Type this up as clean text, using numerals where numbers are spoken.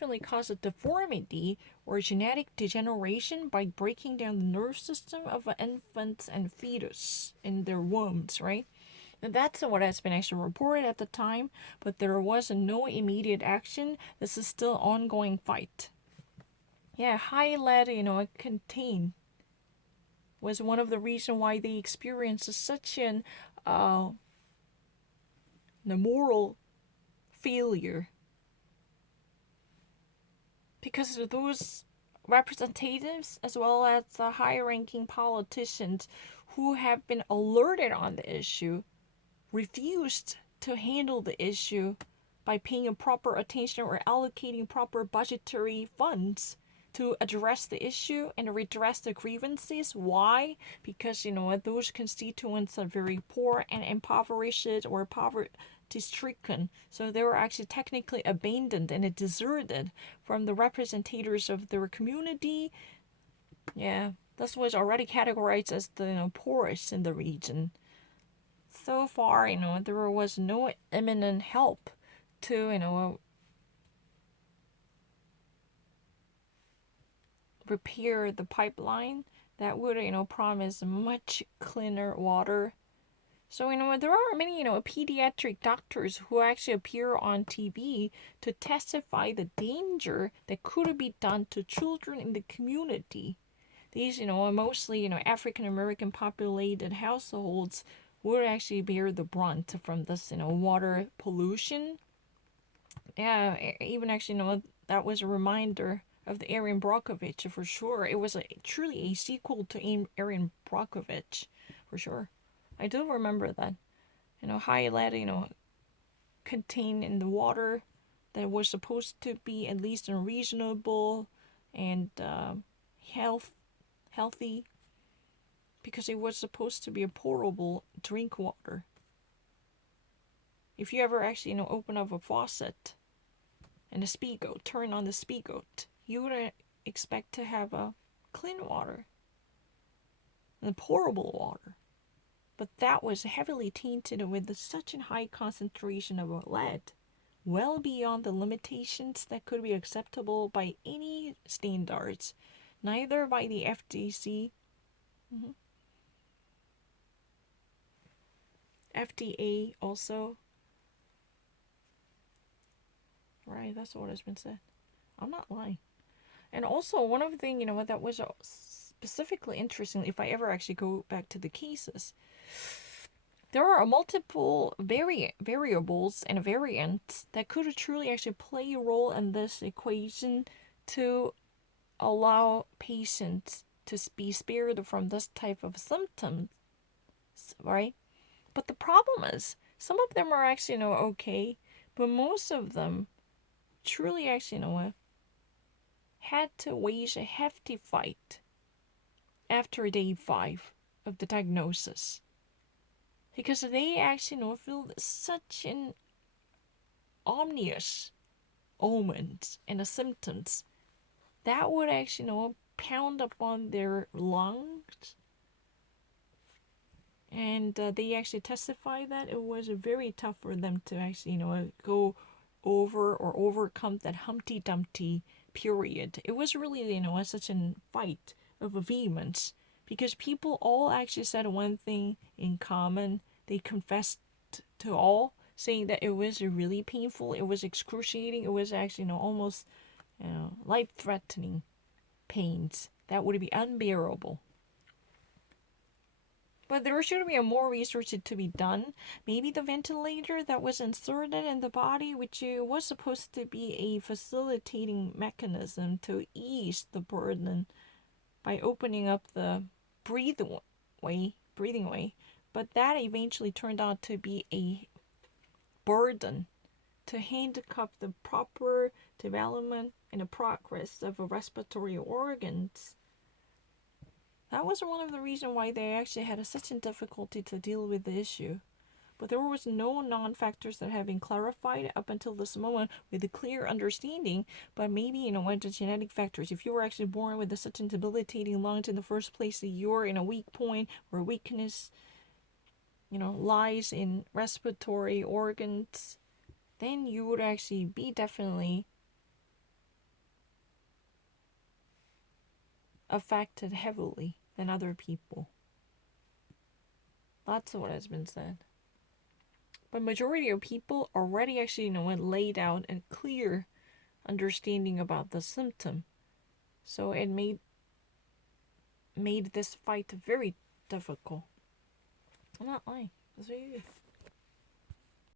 definitely cause a deformity or genetic degeneration by breaking down the nerve system of an infant and fetus in their wombs, right? And that's what has been actually reported at the time, but there was no immediate action. This is still ongoing fight. Yeah, high lead, contain was one of the reasons why they experienced such an uh, moral failure, because of those representatives as well as the high-ranking politicians who have been alerted on the issue refused to handle the issue by paying a proper attention or allocating proper budgetary funds to address the issue and redress the grievances. Why? Because those constituents are very poor and impoverished or poverty stricken, so they were actually technically abandoned and deserted from the representatives of their community. Yeah, this was already categorized as the poorest in the region. So far, there was no imminent help to, repair the pipeline that would, promise much cleaner water. So, there are many, pediatric doctors who actually appear on TV to testify the danger that could be done to children in the community. These, are mostly, African American populated households would actually bear the brunt from this, water pollution. Yeah, even actually, that was a reminder of the Erin Brockovich for sure. It was truly a sequel to Erin Brockovich, for sure. I do remember that. High lead, contained in the water that was supposed to be at least reasonable and healthy, because it was supposed to be a potable drink water. If you ever actually, open up a faucet and a speakoat, turn on the speakoat, you would expect to have a clean water and potable water. But that was heavily tainted with such a high concentration of lead, well beyond the limitations that could be acceptable by any standards, neither by the FDC, FDA also. Right, that's what has been said. I'm not lying. And also, one of the things, that was specifically interesting, if I ever actually go back to the cases, there are multiple variables and variants that could truly actually play a role in this equation to allow patients to be spared from this type of symptoms, right? But the problem is, some of them are actually, okay, but most of them truly actually, had to wage a hefty fight after day 5 of the diagnosis, because they actually feel such an ominous omens and symptoms that would actually pound upon their lungs, and they actually testify that it was very tough for them to actually go over or overcome that Humpty Dumpty period. It was really such a fight of vehemence, because people all actually said one thing in common. They confessed to all, saying that it was really painful, it was excruciating, it was actually almost life-threatening pains that would be unbearable. But there should be more research to be done. Maybe the ventilator that was inserted in the body, which was supposed to be a facilitating mechanism to ease the burden by opening up the breathing way, but that eventually turned out to be a burden to handicap the proper development and the progress of respiratory organs. That was one of the reasons why they actually had such a difficulty to deal with the issue. But there was no non-factors that have been clarified up until this moment with a clear understanding. But maybe, what the genetic factors, if you were actually born with such a debilitating lungs in the first place, that you're in a weak point where weakness, lies in respiratory organs, then you would actually be definitely affected heavily than other people. That's what has been said. But majority of people already actually laid out a clear understanding about the symptom. So it made this fight very difficult. I'm not lying. That's what you do.